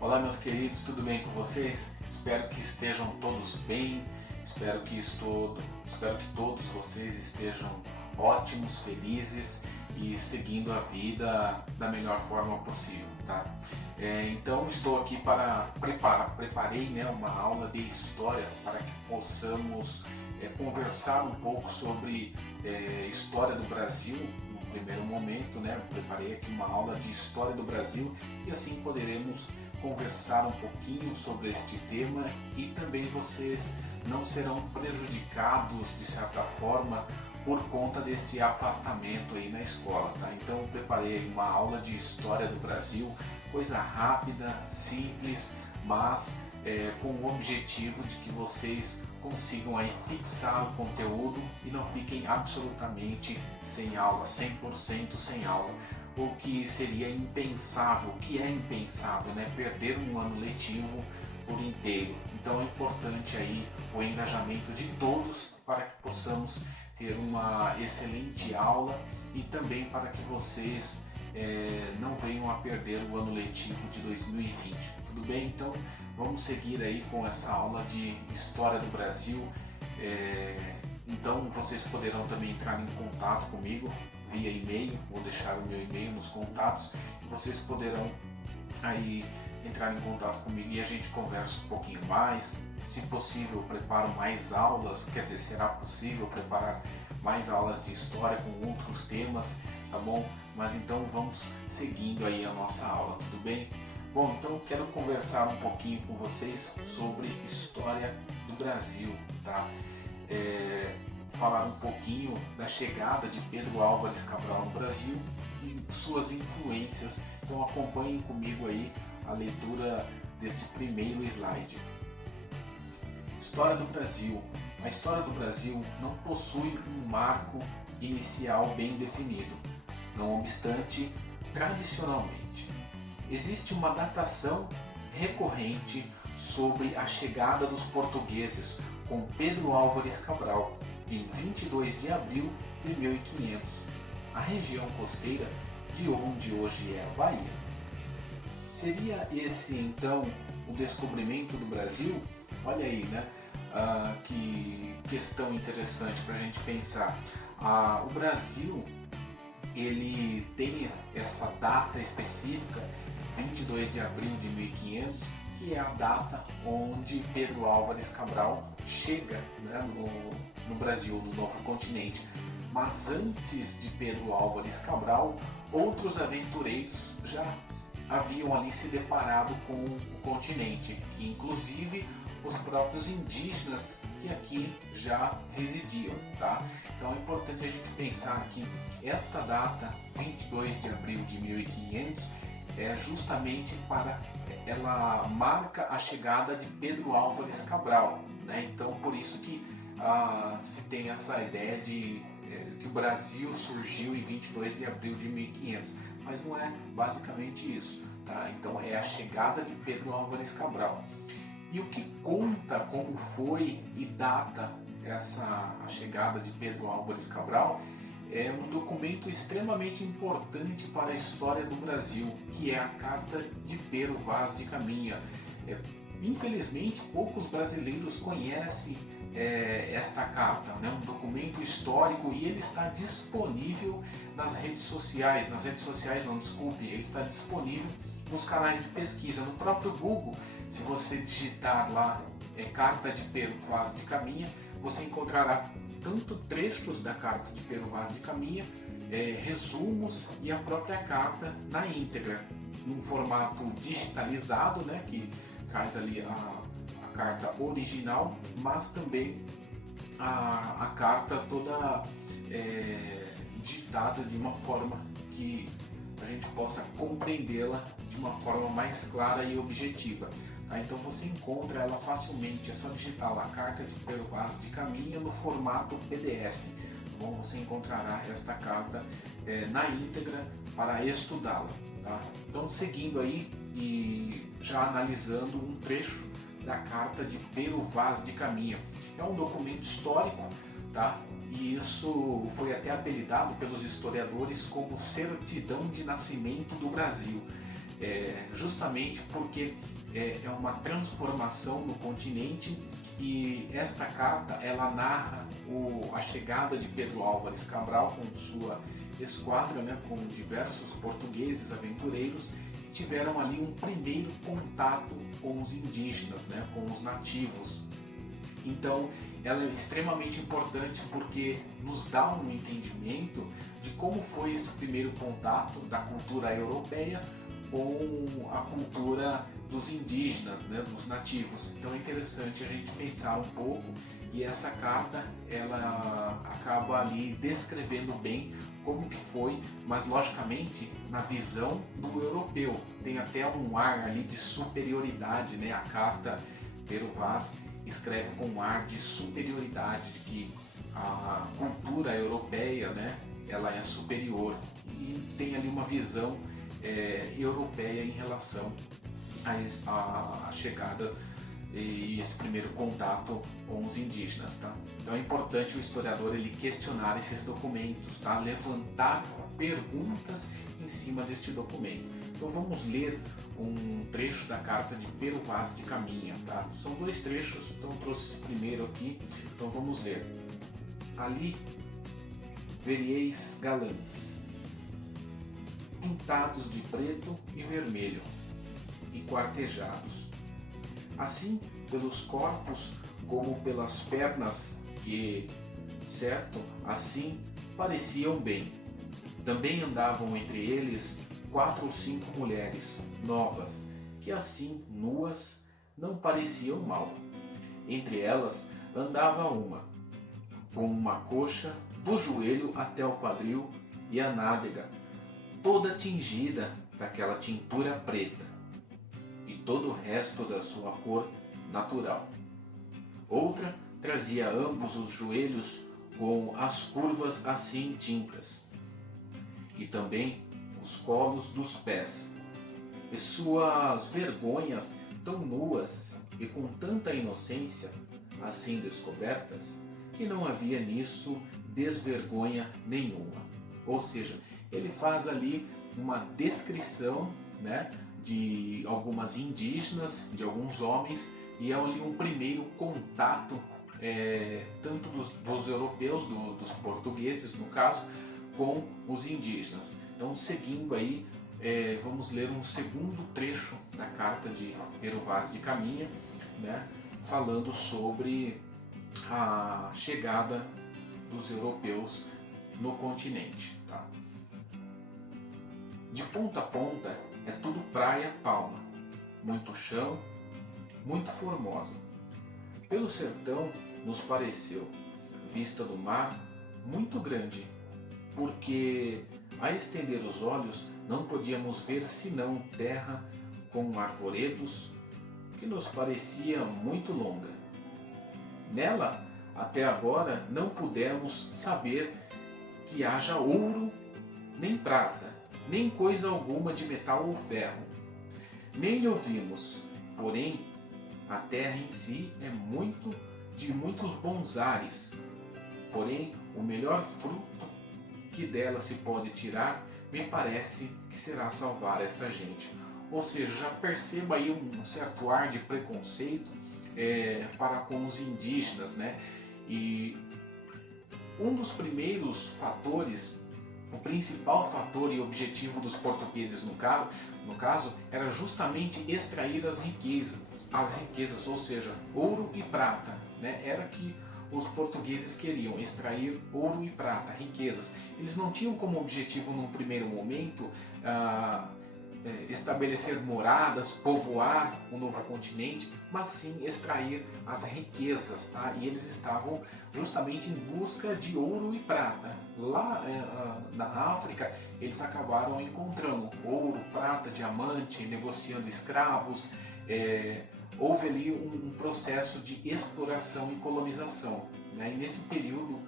Olá, meus queridos, tudo bem com vocês? Espero que estejam todos bem, espero que todos vocês estejam ótimos, felizes e seguindo a vida da melhor forma possível, tá? Então estou aqui para preparei, né, uma aula de história para que possamos conversar um pouco sobre história do Brasil. No primeiro momento, né, preparei aqui uma aula de história do Brasil e assim poderemos conversar um pouquinho sobre este tema e também vocês não serão prejudicados de certa forma por conta deste afastamento aí na escola, tá? Então eu preparei uma aula de história do Brasil, coisa rápida, simples, mas com o objetivo de que vocês consigam aí fixar o conteúdo e não fiquem absolutamente sem aula, 100% sem aula. O que seria impensável, o que é impensável, né? Perder um ano letivo por inteiro. Então é importante aí o engajamento de todos para que possamos ter uma excelente aula e também para que vocês não venham a perder o ano letivo de 2020. Tudo bem? Então vamos seguir aí com essa aula de História do Brasil. Então vocês poderão também entrar em contato comigo via e-mail, vou deixar o meu e-mail nos contatos e vocês poderão aí entrar em contato comigo e a gente conversa um pouquinho mais. Se possível, eu preparo mais aulas, quer dizer, será possível preparar mais aulas de história com outros temas, tá bom? Mas então vamos seguindo aí a nossa aula, tudo bem? Bom, então eu quero conversar um pouquinho com vocês sobre história do Brasil, tá? Falar um pouquinho da chegada de Pedro Álvares Cabral no Brasil e suas influências. Então acompanhem comigo aí a leitura deste primeiro slide. História do Brasil. A história do Brasil não possui um marco inicial bem definido. Não obstante, tradicionalmente, existe uma datação recorrente sobre a chegada dos portugueses com Pedro Álvares Cabral, em 22 de abril de 1500, a região costeira de onde hoje é a Bahia. Seria esse então o descobrimento do Brasil? Olha aí, né? Que questão interessante para a gente pensar. O Brasil, ele tem essa data específica, 22 de abril de 1500, que é a data onde Pedro Álvares Cabral chega, né, no Brasil, no novo continente. Mas antes de Pedro Álvares Cabral, outros aventureiros já haviam ali se deparado com o continente, inclusive os próprios indígenas que aqui já residiam, tá? Então é importante a gente pensar que esta data, 22 de abril de 1500, é justamente ela marca a chegada de Pedro Álvares Cabral, né? Então por isso que se tem essa ideia de que o Brasil surgiu em 22 de abril de 1500, mas não é basicamente isso, tá? Então é a chegada de Pedro Álvares Cabral. E o que conta como foi e data a chegada de Pedro Álvares Cabral é um documento extremamente importante para a história do Brasil, que é a Carta de Pero Vaz de Caminha. Infelizmente, poucos brasileiros conhecem esta carta, né? Um documento histórico, e ele está disponível nas redes sociais, ele está disponível nos canais de pesquisa, no próprio Google. Se você digitar lá Carta de Pero Vaz de Caminha, você encontrará tanto trechos da Carta de Pero Vaz de Caminha, resumos e a própria carta na íntegra, num formato digitalizado, né, que traz ali a carta original, mas também a carta toda digitada de uma forma que a gente possa compreendê-la de uma forma mais clara e objetiva. Tá? Então você encontra ela facilmente, é só digitar lá Carta de Pero Vaz de Caminha no formato PDF. Bom, você encontrará esta carta na íntegra para estudá-la. Tá? Então seguindo aí e já analisando um trecho da Carta de Pero Vaz de Caminha. É um documento histórico, tá? E isso foi até apelidado pelos historiadores como Certidão de Nascimento do Brasil. justamente porque é uma transformação no continente. E esta carta ela narra a chegada de Pedro Álvares Cabral com sua esquadra, né, com diversos portugueses aventureiros, que tiveram ali um primeiro contato com os indígenas, né, com os nativos. Então ela é extremamente importante porque nos dá um entendimento de como foi esse primeiro contato da cultura europeia com a cultura dos indígenas, né, dos nativos. Então é interessante a gente pensar um pouco, e essa carta ela acaba ali descrevendo bem como que foi, mas logicamente na visão do europeu. Tem até um ar ali de superioridade, né? A carta Pero Vaz escreve com um ar de superioridade, de que a cultura europeia, né, ela é superior, e tem ali uma visão europeia em relação à chegada e esse primeiro contato com os indígenas, tá? Então é importante o historiador ele questionar esses documentos, tá? Levantar perguntas em cima deste documento. Então vamos ler um trecho da carta de Pero Vaz de Caminha, tá? São dois trechos, então eu trouxe esse primeiro aqui, então vamos ler. Ali veríeis galãs, pintados de preto e vermelho, e quartejados, assim pelos corpos como pelas pernas, que, certo, assim pareciam bem. Também andavam entre eles 4 ou 5 mulheres novas, que assim, nuas, não pareciam mal. Entre elas andava uma, com uma coxa do joelho até o quadril e a nádega, toda tingida daquela tintura preta, e todo o resto da sua cor natural. Outra trazia ambos os joelhos com as curvas assim tintas, e também os colos dos pés, e suas vergonhas tão nuas e com tanta inocência assim descobertas, que não havia nisso desvergonha nenhuma. Ou seja, ele faz ali uma descrição, né, de algumas indígenas, de alguns homens, e é ali um primeiro contato tanto dos europeus, dos portugueses no caso, com os indígenas. Então, seguindo aí, vamos ler um segundo trecho da carta de Pero Vaz de Caminha, né, falando sobre a chegada dos europeus no continente. Tá? De ponta a ponta é tudo praia palma, muito chão, muito formosa. Pelo sertão nos pareceu, vista do mar, muito grande, porque a estender os olhos não podíamos ver senão terra com arvoredos, que nos parecia muito longa. Nela, até agora, não pudemos saber que haja ouro, nem prata, nem coisa alguma de metal ou ferro. Nem ouvimos, porém, a terra em si é de muitos bons ares. Porém, o melhor fruto que dela se pode tirar, me parece que será salvar esta gente. Ou seja, já perceba aí um certo ar de preconceito para com os indígenas, né? E um dos primeiros fatores, o principal fator e objetivo dos portugueses no caso, era justamente extrair as riquezas, ou seja, ouro e prata, né? Era que os portugueses queriam extrair ouro e prata, riquezas. Eles não tinham como objetivo num primeiro momento estabelecer moradas, povoar o novo continente, mas sim extrair as riquezas, tá? E eles estavam justamente em busca de ouro e prata. Lá na África, eles acabaram encontrando ouro, prata, diamante, negociando escravos. Houve ali um processo de exploração e colonização, né? E nesse período,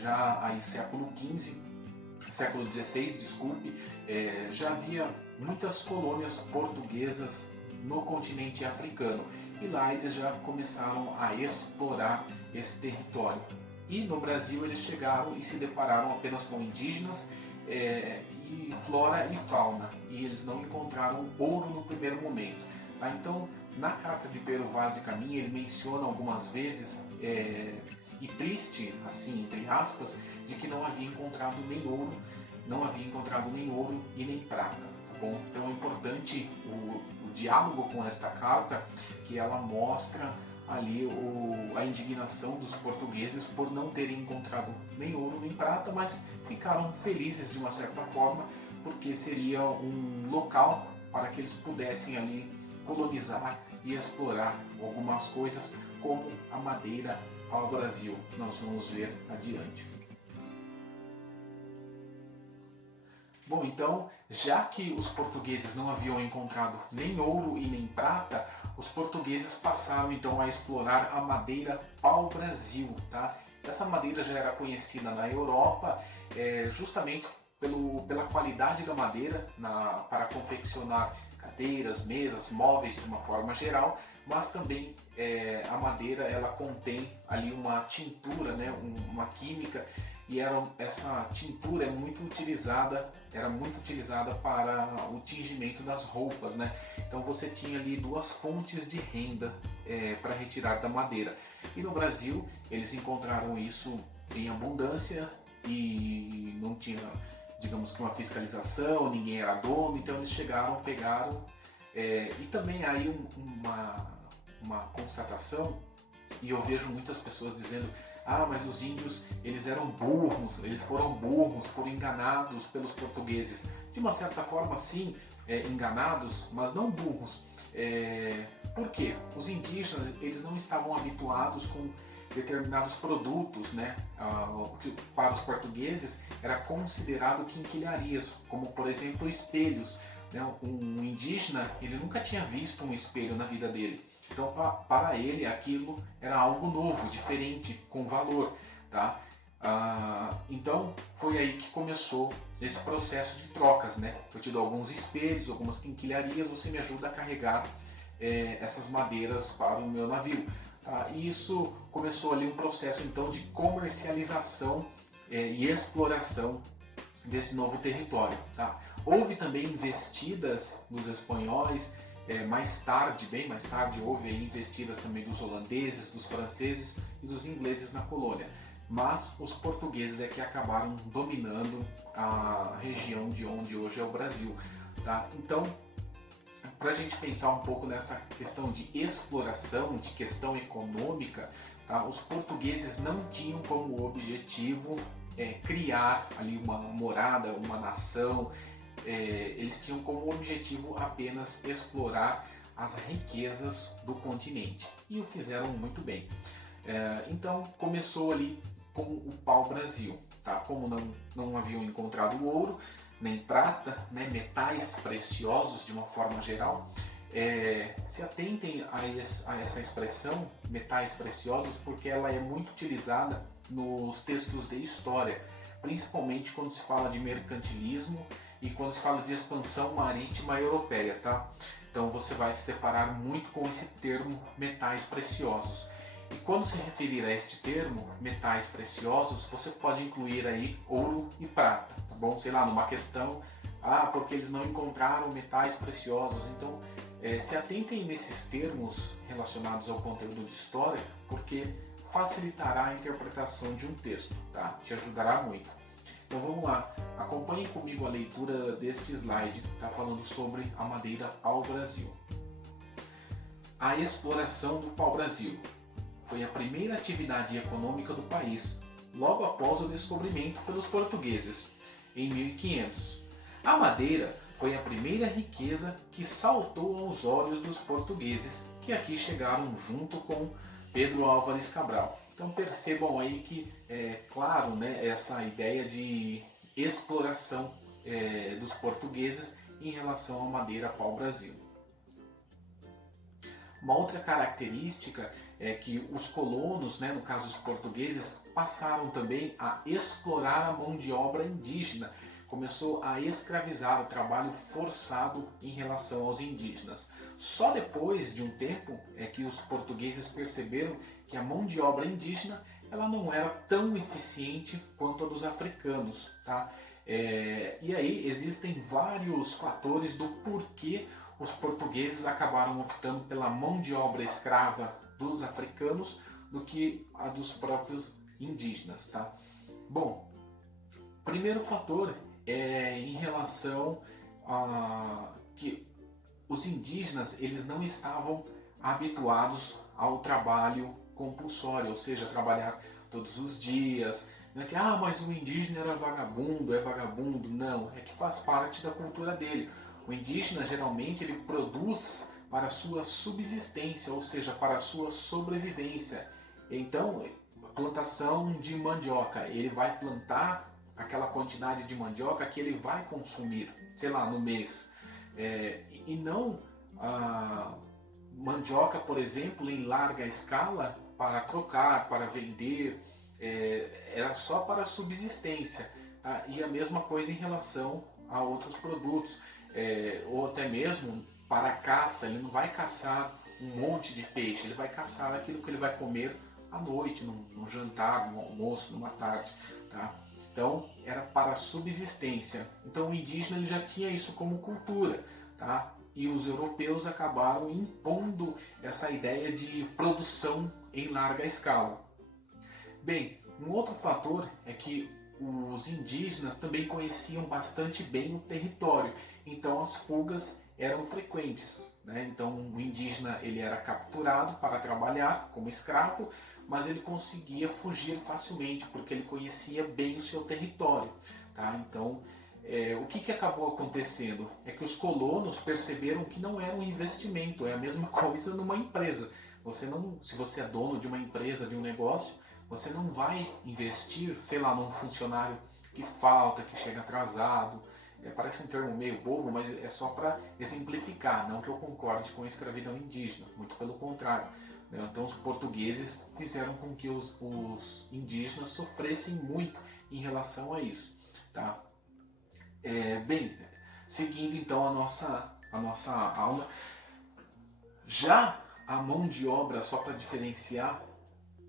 já aí século XVI, desculpe, já havia muitas colônias portuguesas no continente africano, e lá eles já começaram a explorar esse território. E no Brasil eles chegaram e se depararam apenas com indígenas, e flora e fauna, e eles não encontraram ouro no primeiro momento. Tá? Então, na carta de Pero Vaz de Caminha, ele menciona algumas vezes, e triste, assim, entre aspas, de que não havia encontrado nem ouro, e nem prata. Tá bom? Então é importante o diálogo com esta carta, que ela mostra ali a indignação dos portugueses por não terem encontrado nem ouro nem prata, mas ficaram felizes de uma certa forma, porque seria um local para que eles pudessem ali colonizar e explorar algumas coisas, como a madeira ao Brasil. Nós vamos ver adiante. Bom, então, já que os portugueses não haviam encontrado nem ouro e nem prata, os portugueses passaram então a explorar a madeira pau-brasil. Tá? Essa madeira já era conhecida na Europa, justamente pela qualidade da madeira para confeccionar cadeiras, mesas, móveis de uma forma geral, mas também a madeira ela contém ali uma tintura, né, uma química, e essa tintura era muito utilizada para o tingimento das roupas, né? Então você tinha ali duas fontes de renda para retirar da madeira. E no Brasil eles encontraram isso em abundância e não tinha, digamos que, uma fiscalização, ninguém era dono, então eles chegaram, pegaram, e também aí uma constatação, e eu vejo muitas pessoas dizendo: ah, mas os índios, eles eram burros, foram enganados pelos portugueses. De uma certa forma, sim, enganados, mas não burros. Por quê? Os indígenas, eles não estavam habituados com determinados produtos, né? Que para os portugueses era considerado quinquilharias, como por exemplo espelhos. Né? Um indígena, ele nunca tinha visto um espelho na vida dele. Então, para ele, aquilo era algo novo, diferente, com valor. Tá? Então, foi aí que começou esse processo de trocas. Né? Eu te dou alguns espelhos, algumas quinquilharias, você me ajuda a carregar essas madeiras para o meu navio. Tá? E isso começou ali um processo, então, de comercialização e exploração desse novo território. Tá? Houve também investidas dos espanhóis, bem mais tarde houve investidas também dos holandeses, dos franceses e dos ingleses na colônia. Mas os portugueses é que acabaram dominando a região de onde hoje é o Brasil. Tá? Então, para a gente pensar um pouco nessa questão de exploração, de questão econômica, tá? Os portugueses não tinham como objetivo criar ali uma morada, uma nação. Eles tinham como objetivo apenas explorar as riquezas do continente, e o fizeram muito bem. Então começou ali com o pau-brasil. Tá? Como não haviam encontrado ouro nem prata, né, metais preciosos de uma forma geral, se atentem a essa expressão, metais preciosos, porque ela é muito utilizada nos textos de história, principalmente quando se fala de mercantilismo e quando se fala de expansão marítima europeia. Tá? Então você vai se deparar muito com esse termo, metais preciosos. E quando se referir a este termo, metais preciosos, você pode incluir aí ouro e prata, tá bom? Sei lá, numa questão, porque eles não encontraram metais preciosos. Então, se atentem nesses termos relacionados ao conteúdo de história, porque facilitará a interpretação de um texto, tá? Te ajudará muito. Então vamos lá, acompanhem comigo a leitura deste slide, tá falando sobre a madeira pau-brasil. A exploração do pau-brasil foi a primeira atividade econômica do país, logo após o descobrimento pelos portugueses, em 1500. A madeira foi a primeira riqueza que saltou aos olhos dos portugueses, que aqui chegaram junto com Pedro Álvares Cabral. Então percebam aí que, claro, né, essa ideia de exploração dos portugueses em relação à madeira pau-brasil. Uma outra característica é que os colonos, né, no caso os portugueses, passaram também a explorar a mão de obra indígena. Começou a escravizar, o trabalho forçado em relação aos indígenas. Só depois de um tempo é que os portugueses perceberam que a mão de obra indígena ela não era tão eficiente quanto a dos africanos. Tá? E aí existem vários fatores do porquê os portugueses acabaram optando pela mão de obra escrava dos africanos do que a dos próprios indígenas, tá? Bom, primeiro fator é em relação a que os indígenas eles não estavam habituados ao trabalho compulsório, ou seja, trabalhar todos os dias. Não é que, mas o indígena era vagabundo, é vagabundo. Não, é que faz parte da cultura dele. O indígena, geralmente, ele produz para a sua subsistência, ou seja, para a sua sobrevivência. Então, plantação de mandioca, ele vai plantar aquela quantidade de mandioca que ele vai consumir, sei lá, no mês. E não mandioca, por exemplo, em larga escala para trocar, para vender, era só para subsistência. Tá? E a mesma coisa em relação a outros produtos, ou até mesmo para a caça. Ele não vai caçar um monte de peixe, ele vai caçar aquilo que ele vai comer à noite, num jantar, no almoço, numa tarde. Tá? Então era para subsistência. Então o indígena ele já tinha isso como cultura. Tá? E os europeus acabaram impondo essa ideia de produção em larga escala. Bem, um outro fator é que os indígenas também conheciam bastante bem o território, então as fugas eram frequentes. Né? Então o indígena ele era capturado para trabalhar como escravo, mas ele conseguia fugir facilmente porque ele conhecia bem o seu território. Tá? Então o que acabou acontecendo é que os colonos perceberam que não era um investimento, é a mesma coisa numa empresa. Se você é dono de uma empresa, de um negócio, você não vai investir, sei lá, num funcionário que falta, que chega atrasado. Parece um termo meio bobo, mas é só para exemplificar, não que eu concorde com a escravidão indígena, muito pelo contrário. Né? Então os portugueses fizeram com que os indígenas sofressem muito em relação a isso. Tá? Bem, seguindo então a nossa aula, já a mão de obra, só para diferenciar,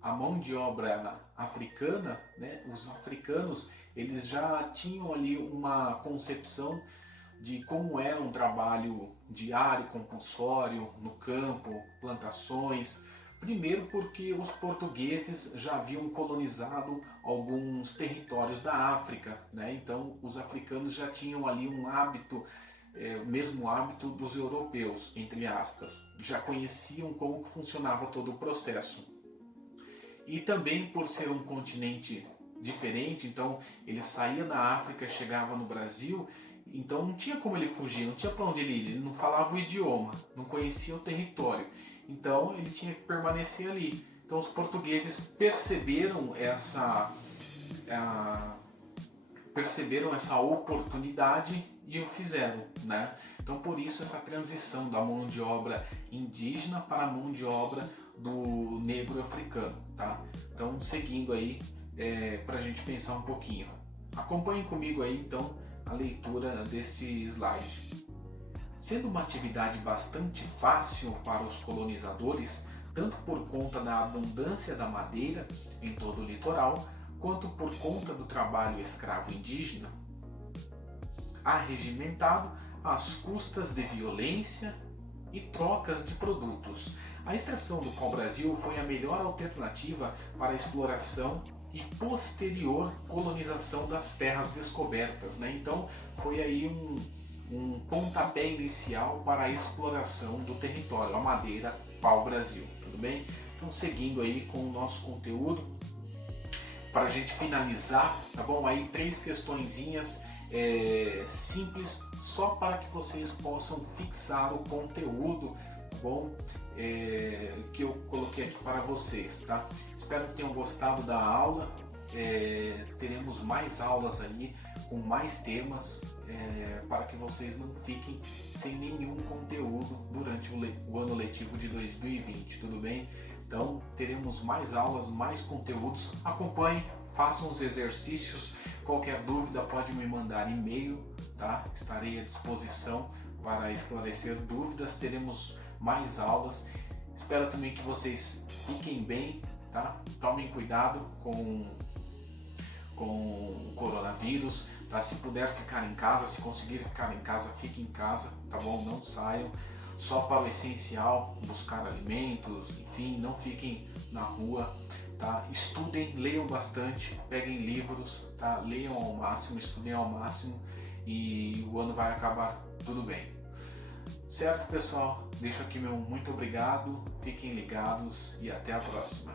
a mão de obra africana, né, os africanos, eles já tinham ali uma concepção de como era um trabalho diário, compulsório, no campo, plantações. Primeiro porque os portugueses já haviam colonizado alguns territórios da África, né? Então os africanos já tinham ali um hábito, o mesmo hábito dos europeus, entre aspas. Já conheciam como funcionava todo o processo. E também por ser um continente diferente, então ele saía da África, chegava no Brasil, então não tinha como ele fugir, não tinha para onde ele ir, ele não falava o idioma, não conhecia o território, então ele tinha que permanecer ali. Então os portugueses perceberam essa oportunidade e o fizeram, né? Então por isso essa transição da mão de obra indígena para a mão de obra do negro africano, tá? Então seguindo aí para a gente pensar um pouquinho. Acompanhem comigo aí então a leitura desse slide. Sendo uma atividade bastante fácil para os colonizadores, tanto por conta da abundância da madeira em todo o litoral, quanto por conta do trabalho escravo indígena, arregimentado às custas de violência e trocas de produtos. A extração do pau-brasil foi a melhor alternativa para a exploração e posterior colonização das terras descobertas. Né? Então foi aí um pontapé inicial para a exploração do território, a madeira pau-brasil. Tudo bem? Então seguindo aí com o nosso conteúdo, para a gente finalizar, tá bom? Aí 3 questõezinhas simples, só para que vocês possam fixar o conteúdo, tá bom? Que eu coloquei aqui para vocês, tá? Espero que tenham gostado da aula. Teremos mais aulas aí com mais temas para que vocês não fiquem sem nenhum conteúdo durante o ano letivo de 2020, tudo bem? Então teremos mais aulas, mais conteúdos. Acompanhem, façam os exercícios. Qualquer dúvida pode me mandar e-mail, tá? Estarei à disposição para esclarecer dúvidas. Teremos mais aulas. Espero também que vocês fiquem bem, tá? Tomem cuidado com com o coronavírus, tá? Se puder ficar em casa, se conseguir ficar em casa, fique em casa, tá bom? Não saiam, só para o essencial, buscar alimentos, enfim, não fiquem na rua, tá? Estudem, leiam bastante, peguem livros, tá? Leiam ao máximo, estudem ao máximo e o ano vai acabar tudo bem. Certo, pessoal? Deixo aqui meu muito obrigado, fiquem ligados e até a próxima.